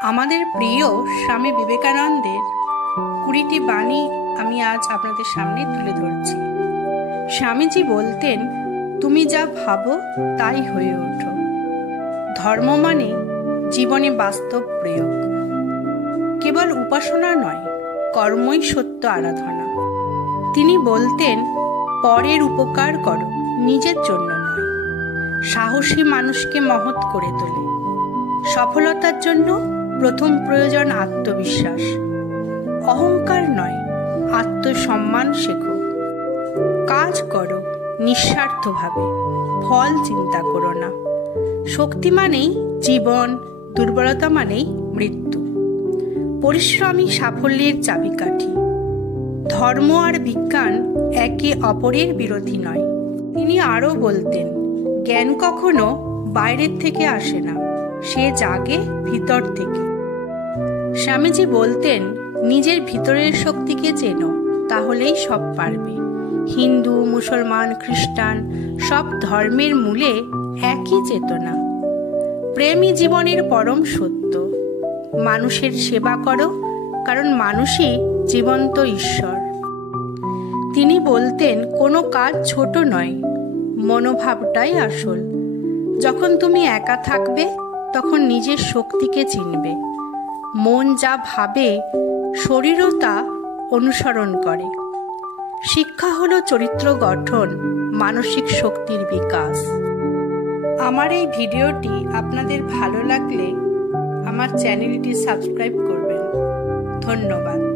আমাদের প্রিয় স্বামী বিবেকানন্দের 20টি বাণী আমি আজ আপনাদের সামনে তুলে ধরছি। স্বামীজি বলতেন, তুমি যা ভাবো তাই হয়ে ওঠো। ধর্ম মানে জীবনে বাস্তব প্রয়োগ, কেবল উপাসনা নয়, কর্মই সত্য আরাধনা। তিনি বলতেন, পরের উপকার করো, নিজের জন্য নয়। সাহসী মানুষকে মহৎ করে তোলে। সফলতার জন্য প্রথম প্রয়োজন আত্মবিশ্বাস। অহংকার নয়, আত্মসম্মান শেখো। কাজ করো নিঃস্বার্থভাবে, ফল চিন্তা করো না। শক্তি মানেই জীবন, দুর্বলতা মানেই মৃত্যু। পরিশ্রমই সাফল্যের চাবিকাঠি। ধর্ম আর বিজ্ঞান একে অপরের বিরোধী নয়। তিনি আরও বলতেন, জ্ঞান কখনো বাইরের থেকে আসে না, সে জাগে ভিতর থেকে। স্বামীজি বলতেন, নিজের ভিতরের শক্তিকে চেনো, তাহলেই সব পারবে। হিন্দু, মুসলমান, খ্রিস্টান সব ধর্মের মূলে একই চেতনা। প্রেমই জীবনের পরম সত্য। মানুষের সেবা করো, কারণ মানুষই জীবন্ত ঈশ্বর। তিনি বলতেন, কোনো কাজ ছোট নয়, মনোভাবটাই আসল। যখন তুমি একা থাকবে, তখন নিজের শক্তিকে চিনবে। মন যা ভাবে, শরীরও তা অনুসরণ করে। শিক্ষা হলো চরিত্র গঠন, মানসিক শক্তির বিকাশ। আমার এই ভিডিওটি আপনাদের ভালো লাগলে আমার চ্যানেলটি সাবস্ক্রাইব করবেন। ধন্যবাদ।